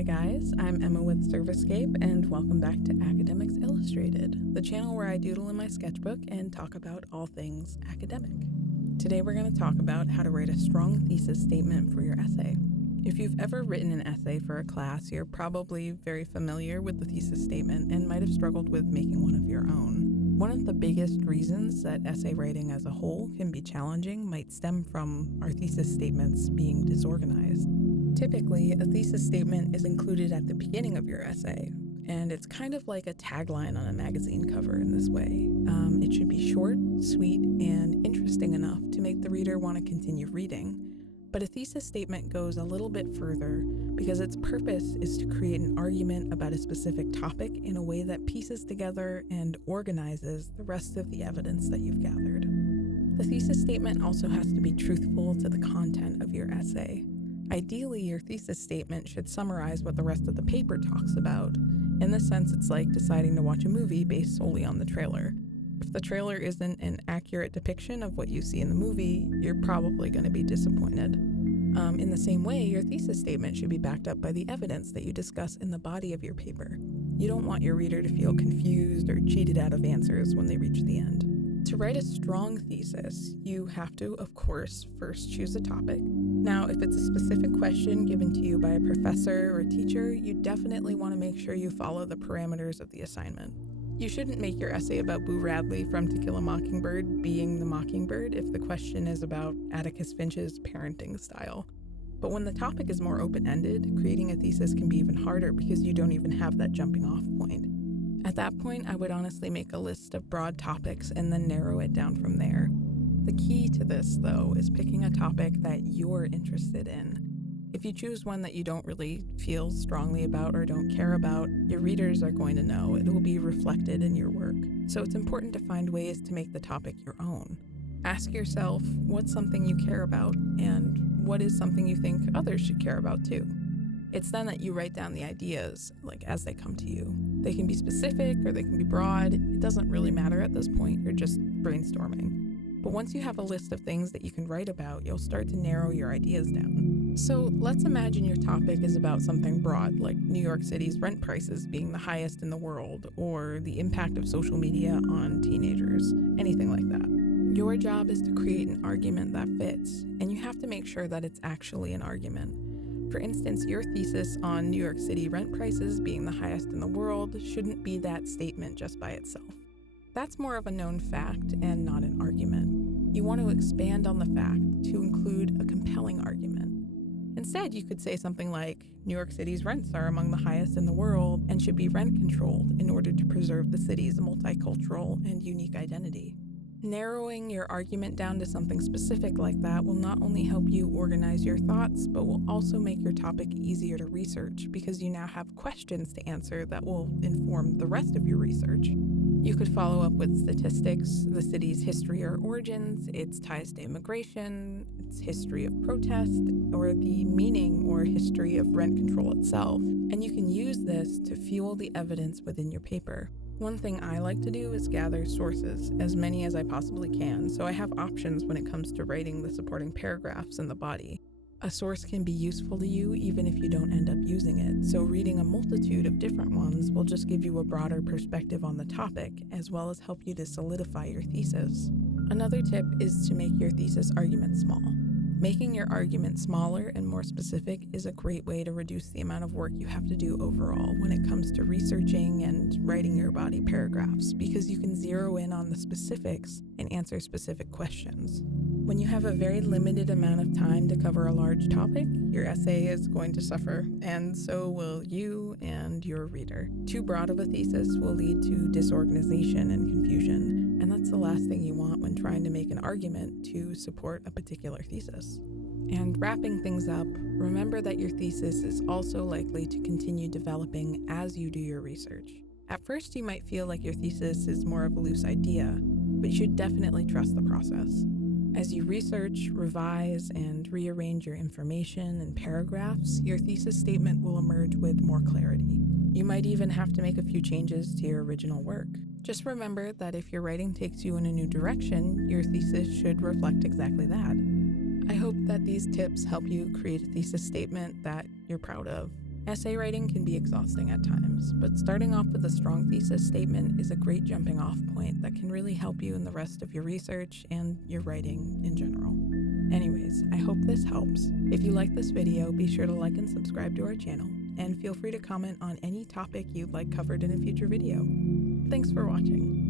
Hi guys, I'm Emma with Servicescape and welcome back to Academics Illustrated, the channel where I doodle in my sketchbook and talk about all things academic. Today we're going to talk about how to write a strong thesis statement for your essay. If you've ever written an essay for a class, you're probably very familiar with the thesis statement and might have struggled with making one of your own. One of the biggest reasons that essay writing as a whole can be challenging might stem from our thesis statements being disorganized. Typically, a thesis statement is included at the beginning of your essay, and it's kind of like a tagline on a magazine cover in this way. It should be short, sweet, and interesting enough to make the reader want to continue reading. But a thesis statement goes a little bit further because its purpose is to create an argument about a specific topic in a way that pieces together and organizes the rest of the evidence that you've gathered. The thesis statement also has to be truthful to the content of your essay. Ideally, your thesis statement should summarize what the rest of the paper talks about. In this sense, it's like deciding to watch a movie based solely on the trailer. If the trailer isn't an accurate depiction of what you see in the movie, you're probably going to be disappointed. In the same way, your thesis statement should be backed up by the evidence that you discuss in the body of your paper. You don't want your reader to feel confused or cheated out of answers when they reach the end. To write a strong thesis, you have to, of course, first choose a topic. Now, if it's a specific question given to you by a professor or teacher, you definitely want to make sure you follow the parameters of the assignment. You shouldn't make your essay about Boo Radley from To Kill a Mockingbird being the mockingbird if the question is about Atticus Finch's parenting style. But when the topic is more open-ended, creating a thesis can be even harder because you don't even have that jumping off point. At that point, I would honestly make a list of broad topics and then narrow it down from there. The key to this, though, is picking a topic that you're interested in. If you choose one that you don't really feel strongly about or don't care about, your readers are going to know. It will be reflected in your work. So it's important to find ways to make the topic your own. Ask yourself, what's something you care about, and what is something you think others should care about too? It's then that you write down the ideas, as they come to you. They can be specific or they can be broad. It doesn't really matter at this point. You're just brainstorming. But once you have a list of things that you can write about, you'll start to narrow your ideas down. So let's imagine your topic is about something broad, like New York City's rent prices being the highest in the world, or the impact of social media on teenagers, anything like that. Your job is to create an argument that fits, and you have to make sure that it's actually an argument. For instance, your thesis on New York City rent prices being the highest in the world shouldn't be that statement just by itself. That's more of a known fact and not an argument. You want to expand on the fact to include a compelling argument. Instead, you could say something like, New York City's rents are among the highest in the world and should be rent controlled in order to preserve the city's multicultural and unique identity. Narrowing your argument down to something specific like that will not only help you organize your thoughts, but will also make your topic easier to research because you now have questions to answer that will inform the rest of your research. You could follow up with statistics, the city's history or origins, its ties to immigration, its history of protest, or the meaning or history of rent control itself. And you can use this to fuel the evidence within your paper. One thing I like to do is gather sources, as many as I possibly can, so I have options when it comes to writing the supporting paragraphs in the body. A source can be useful to you even if you don't end up using it, so reading a multitude of different ones will just give you a broader perspective on the topic, as well as help you to solidify your thesis. Another tip is to make your thesis argument small. Making your argument smaller and more specific is a great way to reduce the amount of work you have to do overall when it comes to researching and writing your body paragraphs, because you can zero in on the specifics and answer specific questions. When you have a very limited amount of time to cover a large topic, your essay is going to suffer, and so will you and your reader. Too broad of a thesis will lead to disorganization and confusion, and that's the last thing you want when trying to make an argument to support a particular thesis. And wrapping things up, remember that your thesis is also likely to continue developing as you do your research. At first, you might feel like your thesis is more of a loose idea, but you should definitely trust the process. As you research, revise, and rearrange your information and paragraphs, your thesis statement will emerge with more clarity. You might even have to make a few changes to your original work. Just remember that if your writing takes you in a new direction, your thesis should reflect exactly that. I hope that these tips help you create a thesis statement that you're proud of. Essay writing can be exhausting at times, but starting off with a strong thesis statement is a great jumping off point that can really help you in the rest of your research and your writing in general. Anyways, I hope this helps. If you like this video, be sure to like and subscribe to our channel, and feel free to comment on any topic you'd like covered in a future video. Thanks for watching.